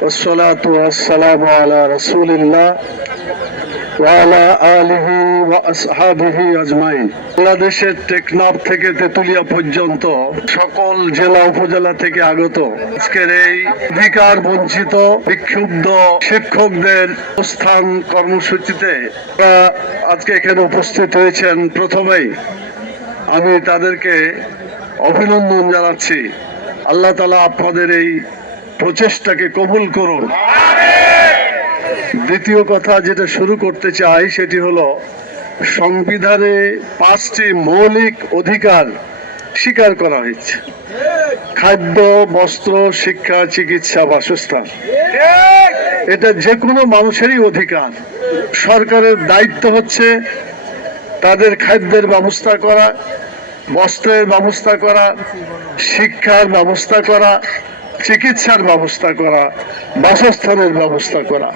والصلاة والسلام على رسول الله وعلى آله وأصحابه أجمعين বাংলাদেশের টেকনাফ থেকে তেতুলিয়া পর্যন্ত সকল জেলা উপজেলা থেকে আগত আজকের এই অধিকার বঞ্চিত বিক্ষুব্ধ শিক্ষকদের স্থান কর্মসূচিতে তারা আজকে এখানে উপস্থিত হয়েছেন প্রথমেই আমি তাদেরকে অভিনন্দন জানাচ্ছি আল্লাহ তালা আপনাদের এই প্রচেষ্টাকে কবুল করুন। দ্বিতীয় কথা যেটা শুরু করতে চাই সেটি হলো, সংবিধানে পাঁচটি মৌলিক অধিকার স্বীকার করা হয়েছে। খাদ্য, বস্ত্র, শিক্ষা, চিকিৎসা, বাসস্থান। এটা যে কোনো মানুষেরই অধিকার। সরকারের দায়িত্ব হচ্ছে তাদের খাদ্যের ব্যবস্থা করা, বস্ত্রের ব্যবস্থা করা, শিক্ষার ব্যবস্থা করা চিকিৎসার ব্যবস্থা করা, বাসস্থানের ব্যবস্থা করা।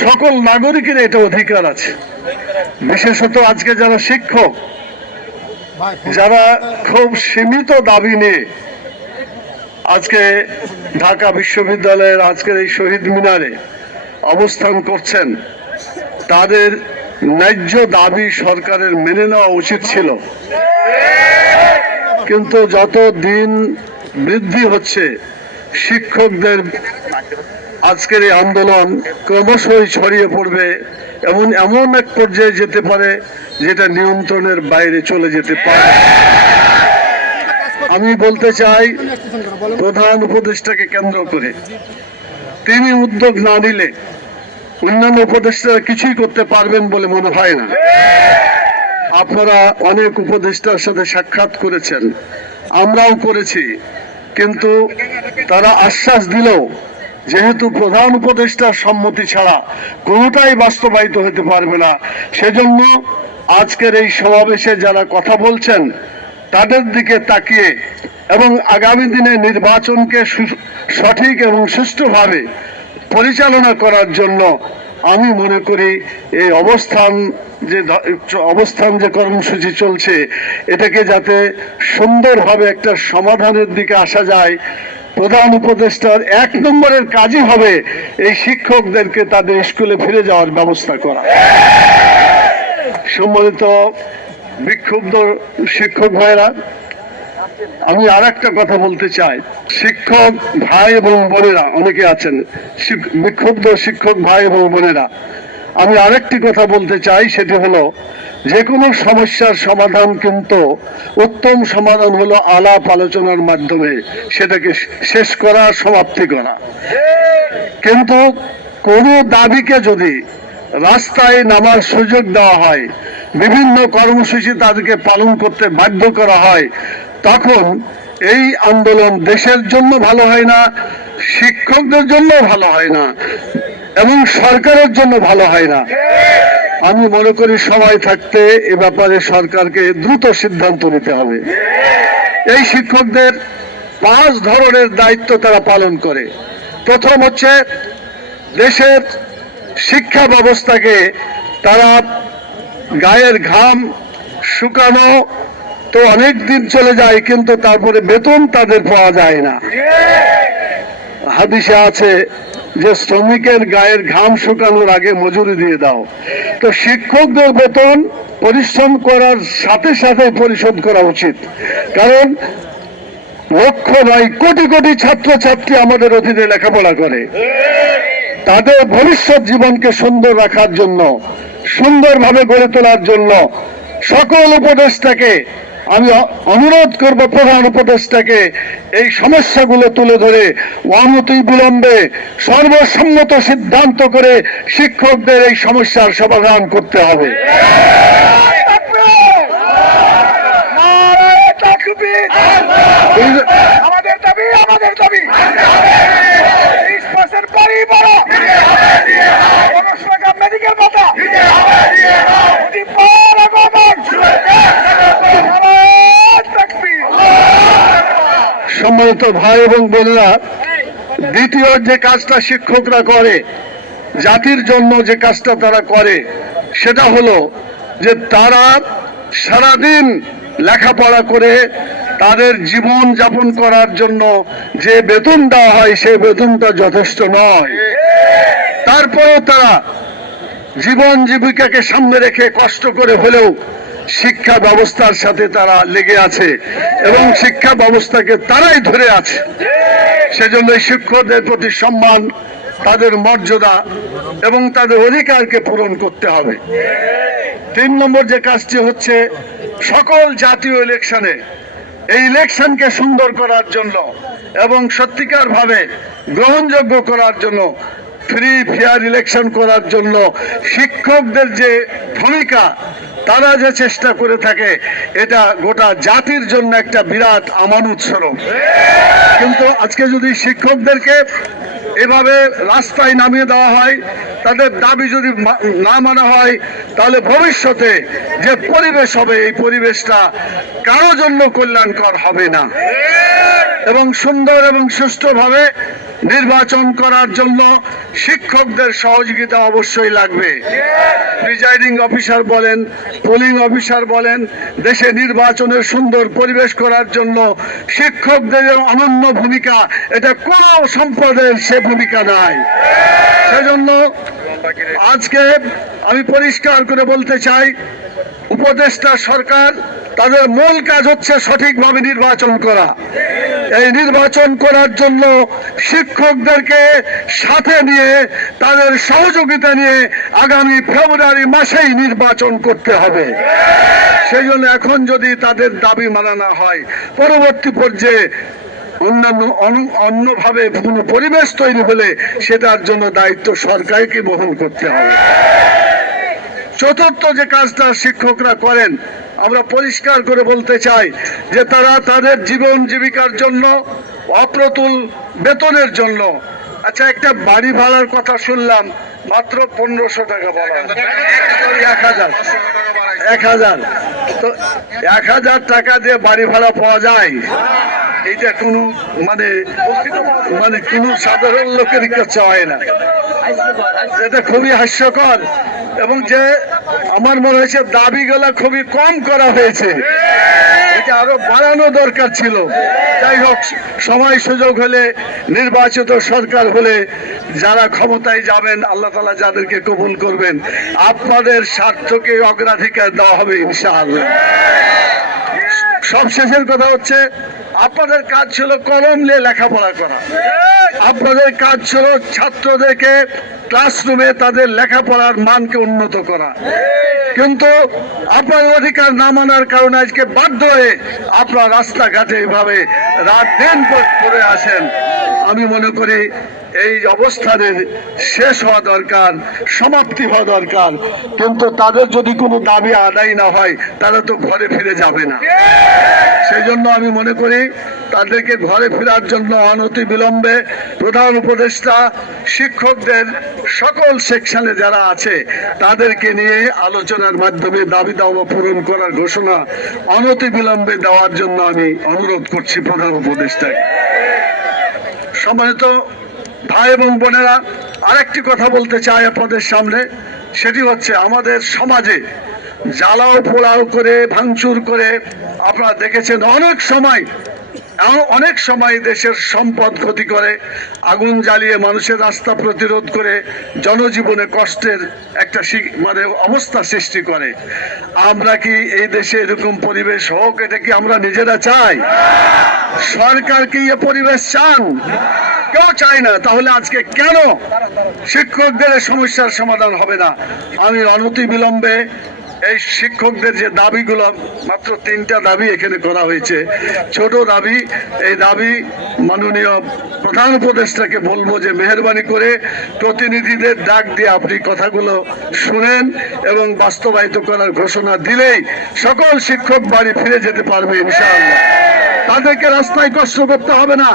সকল নাগরিকের এটা অধিকার আছে। বিশেষত আজকে যারা শিক্ষক, যারা খুব সীমিত দাবি নিয়ে আজকে ঢাকা বিশ্ববিদ্যালয়ের আজকের এই শহীদ মিনারে অবস্থান করছেন, তাদের ন্যায্য দাবি সরকারের মেনে নেওয়া উচিত ছিল। কিন্তু যত দিন বৃদ্ধি হচ্ছে। শিক্ষকদের আজকের এই আন্দোলন ক্রমশই ছড়িয়ে পড়বে এমন এমন এক পর্যায়ে যেতে পারে যেটা নিয়ন্ত্রণের বাইরে চলে যেতে পারে। আমি বলতে চাই, প্রধান উপদেষ্টাকে কেন্দ্র করে। তিনি উদ্যোগ না নিলে অন্যান্য উপদেষ্টারা কিছুই করতে পারবেন বলে মনে হয় না। আপনারা অনেক উপদেষ্টার সাথে সাক্ষাৎ করেছেন। আমরাও করেছি। কিন্তু তারা আশ্বাস দিলেও যেহেতু প্রধান উপদেষ্টার সম্মতি ছাড়া কোনোটাই বাস্তবায়িত হতে পারবে না, সেজন্য আজকের এই সমাবেশে যারা কথা বলছেন, তাদের দিকে তাকিয়ে এবং আগামী দিনে নির্বাচনকে সঠিক এবং সুষ্ঠুভাবে পরিচালনা করার জন্য আমি মনে করি এই অবস্থান যে অবস্থান যে কর্মসূচি চলছে, এটাকে যাতে সুন্দরভাবে একটা সমাধানের দিকে আসা যায়, প্রধান উপদেষ্টার এক নম্বরের কাজই হবে এই শিক্ষকদেরকে তাদের স্কুলে ফিরে যাওয়ার ব্যবস্থা করা। সম্মানিত বিক্ষুব্ধ শিক্ষক ভাইরা আমি আর একটা কথা বলতে চাই। শিক্ষক ভাই এবং বোনেরা, অনেকে আছেন বিক্ষুব্ধ শিক্ষক ভাই এবং বোনেরা, আমি আরেকটি কথা বলতে চাই, সেটি হলো, যে কোনো সমস্যার সমাধান কিন্তু উত্তম সমাধান হলো আলাপ আলোচনার মাধ্যমে, সেটাকে শেষ করা, সমাপ্তি করা। কিন্তু কোনো দাবিকে যদি রাস্তায় নামার সুযোগ দেওয়া হয়, বিভিন্ন কর্মসূচি তাদেরকে পালন করতে বাধ্য করা হয় তখন এই আন্দোলন দেশের জন্য ভালো হয় না, শিক্ষকদের জন্য ভালো হয় না, এবং সরকারের জন্য ভালো হয় না। আমি মনে করি সময় থাকতে এ ব্যাপারে সরকারকে দ্রুত সিদ্ধান্ত নিতে হবে। এই শিক্ষকদের পাঁচ ধরনের দায়িত্ব তারা পালন করে। প্রথম হচ্ছে দেশের শিক্ষা ব্যবস্থাকে তারা গায়ের ঘাম শুকানো তো অনেক দিন চলে যায়, কিন্তু তারপরে বেতন তাদের পাওয়া যায় না। হাদিসে আছে যে, শ্রমিকের গায়ের ঘাম শুকানোর আগে মজুরি দিয়ে দাও। তো শিক্ষকদের বেতন পরিশ্রম করার সাথে সাথে পরিশোধ করা উচিত। কারণ লক্ষ নয়, কোটি কোটি ছাত্রছাত্রী আমাদের অধীনে লেখাপড়া করে। তাদের ভবিষ্যৎ জীবনকে সুন্দর রাখার জন্য, সুন্দরভাবে গড়ে তোলার জন্য সকল উপদেশটাকে আমি অনুরোধ করব প্রধান উপদেষ্টাকে এই সমস্যাগুলো তুলে ধরে অনতি বিলম্বে সর্বসম্মত সিদ্ধান্ত করে শিক্ষকদের এই সমস্যার সমাধান করতে হবে নারায়ে তাকবীর! আমাদের দাবি আমাদের দাবি ত্রিশ পার্সেন্ট বাড়ি বাড়া পনেরোশো টাকা মেডিকেল ভাতা অতি পার আগমন নারায়ে তাকবীর! সম্মানিত ভাই এবং বোনেরা, দ্বিতীয় যে কাজটা শিক্ষকরা করে, জাতির জন্য যে কাজটা তারা করে, সেটা হলো যে তারা সারাদিন লেখাপড়া করে তাদের জীবন যাপন করার জন্য যে বেতন দেওয়া হয়, সেই বেতনটা যথেষ্ট নয়। তারপরেও তারা জীবন জীবিকাকে সামনে রেখে কষ্ট করে হলেও শিক্ষা ব্যবস্থার সাথে তারা লেগে আছে এবং শিক্ষা ব্যবস্থাকে তারাই ধরে আছে। সেজন্য শিক্ষকদের প্রতি সম্মান, তাদের মর্যাদা এবং তাদের অধিকারকে পূরণ করতে হবে। তিন নম্বর যে কাজটি হচ্ছে, সকল জাতীয় ইলেকশনে এই ইলেকশনকে সুন্দর করার জন্য এবং সত্যিকার ভাবে গ্রহণযোগ্য করার জন্য ফ্রি ফেয়ার ইলেকশন করার জন্য শিক্ষকদের যে ভূমিকা তারা যে চেষ্টা করে থাকে, এটা গোটা জাতির জন্য একটা বিরাট আমানত স্বরূপ কিন্তু আজকে যদি শিক্ষকদেরকে এভাবে রাস্তায় নামিয়ে দেওয়া হয়, তাদের দাবি যদি না মানা হয়, তাহলে ভবিষ্যতে যে পরিবেশ হবে, এই পরিবেশটা কারও জন্য কল্যাণকর হবে না। এবং সুন্দর এবং সুষ্ঠুভাবে নির্বাচন করার জন্য শিক্ষকদের সহযোগিতা অবশ্যই লাগবে। প্রিজাইডিং অফিসার বলেন, পোলিং অফিসার বলেন, দেশে নির্বাচনের সুন্দর পরিবেশ করার জন্য শিক্ষকদের অনন্য ভূমিকা, এটা কোনো সম্পদের সে ভূমিকা নাই। সেজন্য আজকে আমি পরিষ্কার করে বলতে চাই, উপদেষ্টা সরকার, তাদের মূল কাজ হচ্ছে সঠিকভাবে নির্বাচন করা। এই নির্বাচন করার জন্য শিক্ষকদেরকে সাথে নিয়ে, তাদের সহযোগিতা নিয়ে আগামী ফেব্রুয়ারি মাসেই নির্বাচন করতে হবে। সেই জন্য এখন যদি তাদের দাবি মানা না হয়, পরবর্তী পর্যায়ে অন্যান্য অন্যভাবে কোনো পরিবেশ তৈরি হলে সেটার জন্য দায়িত্ব সরকারকে বহন করতে হবে। চতুর্থ যে কাজটা শিক্ষকরা করেন আমরা পরিষ্কার করে বলতে চাই যে তারা তাদের জীবন জীবিকার জন্য, অপ্রতুল বেতনের জন্য। আচ্ছা একটা বাড়ি ভাড়ার কথা শুনলাম, মাত্র পনেরোশো টাকা বলা এক হাজার। এক হাজার। তো এক হাজার টাকা দিয়ে বাড়ি ভাড়া পাওয়া যায়? এটা কোনো মানে মানে কোনো সাধারণ লোকের কাছে হয় না। এটা খুবই হাস্যকর। এবং যে আমার মনে হয়েছে দাবিগুলো খুবই কম করা হয়েছে। এটা আরও বাড়ানো দরকার ছিল। যাই হোক, সময় সুযোগ হলে নির্বাচিত সরকার হলে যারা ক্ষমতায় যাবেন, আল্লাহ তালা যাদেরকে কবুল করবেন, আপনাদের স্বার্থকে অগ্রাধিকার দেওয়া হবে ইনশাআল্লাহ। সব শেষের কথা হচ্ছে আপনাদের কাজ ছিল কলম নিয়ে লেখাপড়া করা। আপনাদের কাজ ছিল ছাত্রদেরকে ক্লাসরুমে তাদের লেখাপড়ার মানকে উন্নত করা। কিন্তু আপনার অধিকার না মানার কারণে আজকে বাধ্য হয়ে আপনার রাস্তাঘাটে এইভাবে রাত দিন করে আসেন। আমি মনে করি এই অবস্থানের শেষ হওয়া দরকার, সমাপ্তি হওয়া দরকার। কিন্তু তাদের যদি কোনো দাবি আদায় না হয়, তারা তো ঘরে ফিরে যাবে না। সেই জন্য আমি মনে করি তাদেরকে ঘরে ফেরার জন্য অনতি বিলম্বে প্রধান উপদেষ্টা, শিক্ষকদের সকল সেকশনে যারা আছে, তাদেরকে নিয়ে আলোচনার মাধ্যমে দাবি দাওয়া পূরণ করার ঘোষণা অনতি বিলম্বে দেওয়ার জন্য আমি অনুরোধ করছি প্রধান উপদেষ্টাকে। সম্মানিত ভাই এবং বোনেরা, আরেকটি কথা বলতে চাই আপনাদের সামনে। সেটি হচ্ছে আমাদের সমাজে জ্বালাও পোড়াও করে, ভাঙচুর করে আপনারা দেখেছেন অনেক সময় অনেক সময় দেশের সম্পদ ক্ষতি করে, আগুন জ্বালিয়ে মানুষের রাস্তা প্রতিরোধ করে জনজীবনে কষ্টের একটা মানে অবস্থা সৃষ্টি করে। আমরা কি এই দেশে এরকম পরিবেশ হোক, এটা কি আমরা নিজেরা চাই? সরকার কি এ পরিবেশ চান? কেউ চায় না, তাহলে আজকে কেন শিক্ষকদের সমস্যার সমাধান হবে না? আমি অনতি বিলম্বে এই শিক্ষকদের যে দাবিগুলো, মাত্র তিনটা দাবি এখানে করা হয়েছে। ছোট দাবি, এই দাবি মাননীয় প্রধান উপদেষ্টাকে বলব যে মেহরবানি করে প্রতিনিধিদের ডাক দিয়ে আপনি কথাগুলো শুনেন এবং বাস্তবায়িত করার ঘোষণা দিলেই সকল শিক্ষক বাড়ি ফিরে যেতে পারবে ইনশাআল্লাহ। তাদেরকে রাস্তায় কষ্ট করতে হবে না।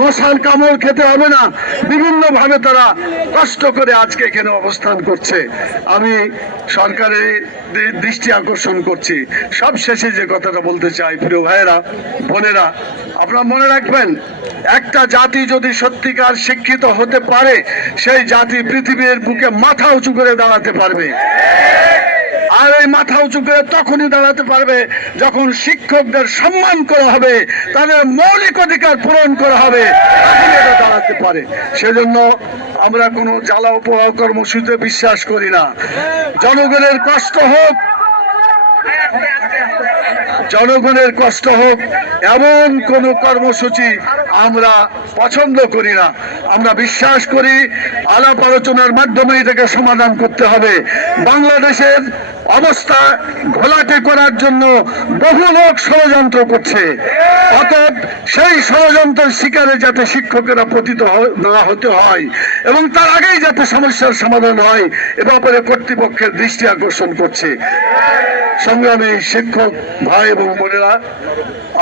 মশার কামড় খেতে হবে না। বিভিন্ন ভাবে তারা কষ্ট করে আজকে এখানে অবস্থান করছে। আমি সরকারের দৃষ্টি আকর্ষণ করছি। সব শেষে যে কথাটা বলতে চাই, প্রিয় ভাইয়েরা, বোনেরা, আপনারা মনে রাখবেন, একটা জাতি যদি সত্যিকার শিক্ষিত হতে পারে, সেই জাতি পৃথিবীর বুকে মাথা উঁচু করে দাঁড়াতে পারবে। আর এই মাথা উঁচু করে তখনই দাঁড়াতে পারবে যখন শিক্ষকদের সম্মান করা হবে, তাদের মৌলিক অধিকার পূরণ করা হবে। দাঁড়াতে পারে। সেজন্য আমরা কোনো জ্বালা উপহার কর্মসূচিতে বিশ্বাস করি না। জনগণের কষ্ট হোক। জনগণের কষ্ট হোক, এমন কোন কর্মসূচি আমরা পছন্দ করি না। আমরা বিশ্বাস করি আলাপ আলোচনার মাধ্যমে এটাকে সমাধান করতে হবে। বাংলাদেশের অবস্থা ঘোলাটে করার জন্য বহু লোক ষড়যন্ত্র করছে। অতএব সেই ষড়যন্ত্রের শিকারে যাতে শিক্ষকেরা পতিত না হতে হয় এবং তার আগেই যাতে সমস্যার সমাধান হয়, এ ব্যাপারে কর্তৃপক্ষের দৃষ্টি আকর্ষণ করছে। সংগ্রামী শিক্ষক ভাই এবং বোনেরা,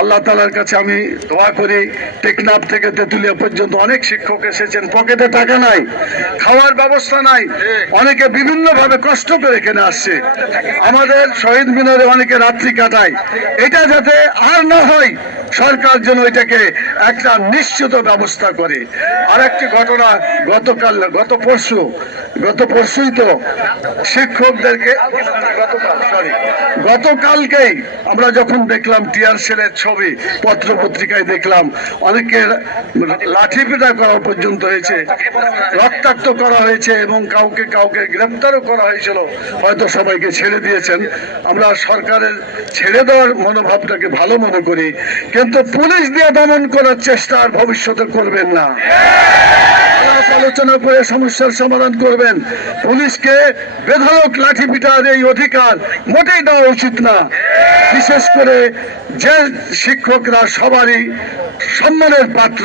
আল্লাহ তালার কাছে আমি দোয়া করি, টেকনাফ থেকে তেঁতুলিয়া পর্যন্ত অনেক শিক্ষক এসেছেন, পকেটে টাকা নাই, খাওয়ার ব্যবস্থা নাই, অনেকে বিভিন্ন ভাবে কষ্ট করে এখানে আসছে। আমাদের শহীদ মিনারে অনেকে রাত্রি কাটায়। এটা যাতে আর না হয় সরকার যেন এটাকে একটা নিশ্চিত ব্যবস্থা করে। আর একটি ঘটনা গতকাল, গত পরশু, গত পরশুই তো শিক্ষকদেরকে গতকালকেই আমরা যখন দেখলাম টিয়ার সেলের ছবি পত্র পত্রিকায় দেখলাম অনেকে লাঠি পেটা করা পর্যন্ত হয়েছে, রক্তাক্ত করা হয়েছে এবং কাউকে কাউকে গ্রেপ্তারও করা হয়েছিল, হয়তো সবাইকে ছেড়ে দিয়েছেন। আমরা সরকারের ছেড়ে দেওয়ার মনোভাবটাকে ভালো মনে করি কিন্তু পুলিশ দিয়ে দমন করার চেষ্টা আর ভবিষ্যতে করবেন না। আলোচনা করে সমস্যার সমাধান করবেন। পুলিশকে বেধরক লাঠি পিটার এই অধিকার মোটেই দেওয়া উচিত না। বিশেষ করে যে শিক্ষকরা সবারই সম্মানের পাত্র,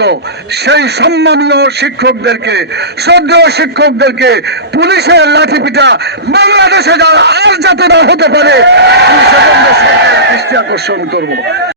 সেই সম্মানীয় শিক্ষকদেরকে, শ্রদ্ধেয় শিক্ষকদেরকে পুলিশের লাঠি পিটা বাংলাদেশে আর যাতে না হতে পারে দৃষ্টি আকর্ষণ করব।